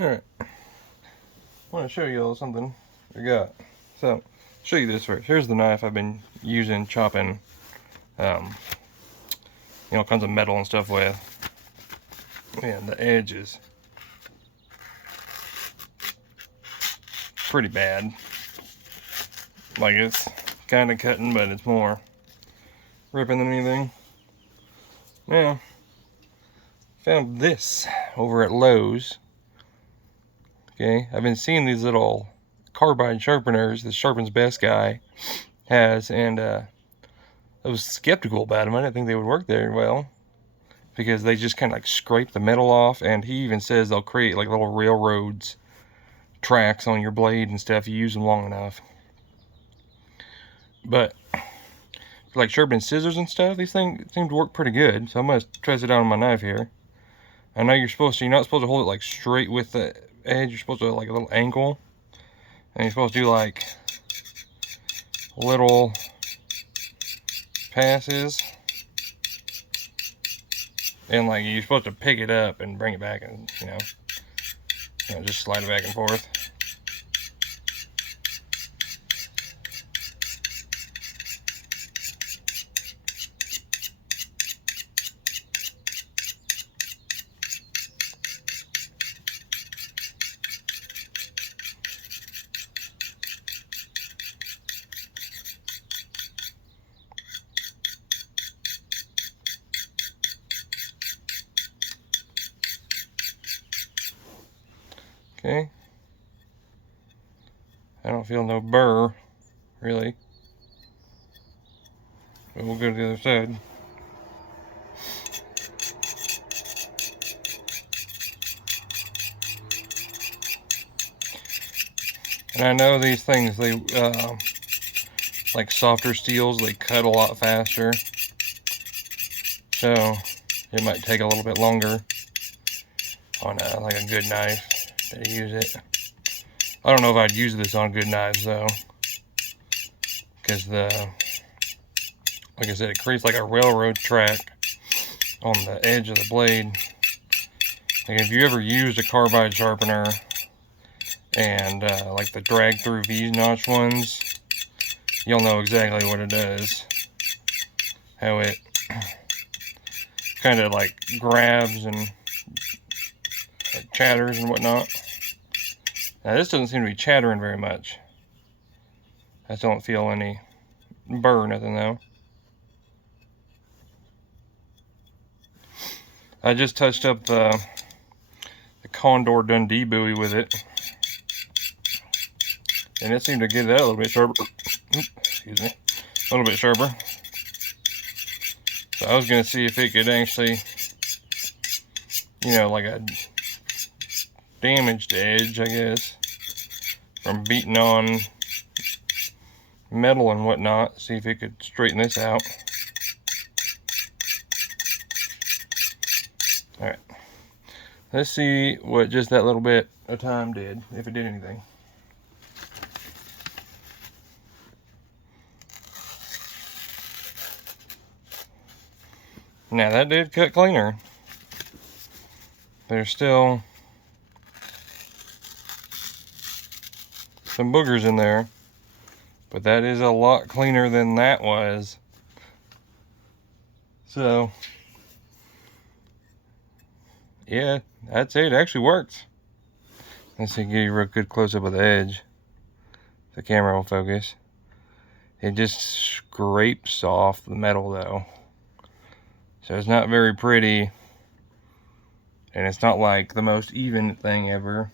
Alright, I want to show you all something we got. So, show you this first. Here's the knife I've been using chopping, all kinds of metal and stuff with. And the edge is pretty bad. Like, it's kind of cutting, but it's more ripping than anything. Now, found this over at Lowe's. Okay, I've been seeing these little carbide sharpeners the Sharpen's Best guy has, and I was skeptical about them. I didn't think they would work very well because they just kind of like scrape the metal off, and he even says they'll create like little railroads tracks on your blade and stuff if you use them long enough. But for like sharpening scissors and stuff, these things seem to work pretty good, so I'm going to test it out on my knife here. I know you're not supposed to hold it like straight with the edge. You're supposed to like a little angle, and you're supposed to do like little passes, and like you're supposed to pick it up and bring it back, and just slide it back and forth. Okay, I don't feel no burr, really. But we'll go to the other side. And I know these things, they, like softer steels, they cut a lot faster. So, it might take a little bit longer on like a good knife to use it. I don't know if I'd use this on good knives though, because like I said, it creates like a railroad track on the edge of the blade. Like if you ever used a carbide sharpener and like the drag through V-notch ones, you'll know exactly what it does. How it kind of like grabs and like chatters and whatnot. Now this doesn't seem to be chattering very much. I still don't feel any burr, nothing though. I just touched up the Condor Dundee buoy with it, and it seemed to get that a little bit sharper. Excuse me, a little bit sharper. So I was gonna see if it could actually, like a damaged edge, I guess, from beating on metal and whatnot. See if it could straighten this out. All right, let's see what just that little bit of time did, if it did anything. Now that did cut cleaner. There's still some boogers in there, but that is a lot cleaner than that was. So yeah, I'd say it actually works. Let's see, get you a real good close up of the edge. The camera will focus. It just scrapes off the metal though, so it's not very pretty, and it's not like the most even thing ever.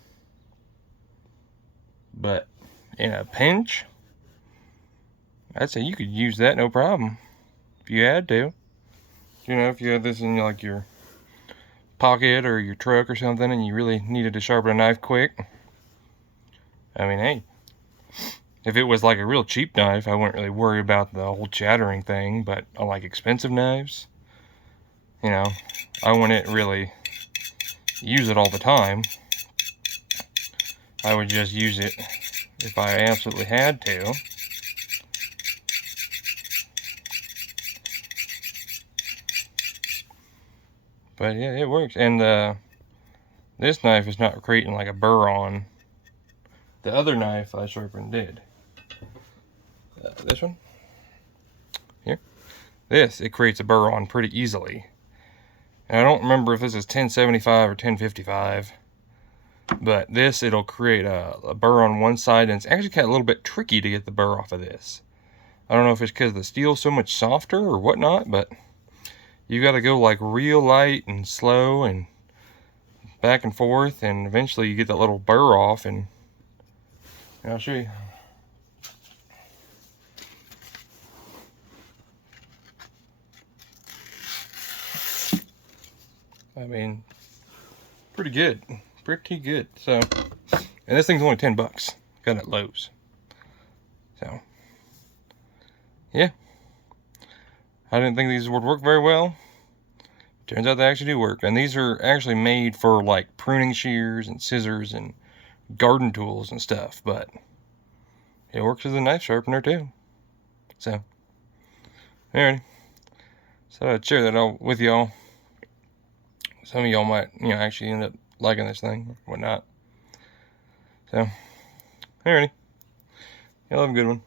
But in a pinch, I'd say you could use that no problem if you had to. If you had this in like your pocket or your truck or something and you really needed to sharpen a knife quick. I mean, hey, if it was like a real cheap knife, I wouldn't really worry about the whole chattering thing. But on like expensive knives, I wouldn't really use it all the time. I would just use it if I absolutely had to. But yeah, it works. And this knife is not creating like a burr on. The other knife I sharpened did. This one here, this it creates a burr on pretty easily. And I don't remember if this is 1075 or 1055, but this, it'll create a burr on one side, and it's actually kind of a little bit tricky to get the burr off of this. I don't know if it's because the steel's so much softer or whatnot, but you got to go like real light and slow and back and forth, and eventually you get that little burr off. And I'll show you. I mean, pretty good, pretty good. So, and this thing's only 10 bucks. Got it at Lowe's. So, yeah. I didn't think these would work very well. Turns out they actually do work. And these are actually made for like pruning shears and scissors and garden tools and stuff. But it works as a knife sharpener too. So, alrighty. So I'd share that all with y'all. Some of y'all might, actually end up liking this thing or whatnot. So, alrighty. Y'all have a good one.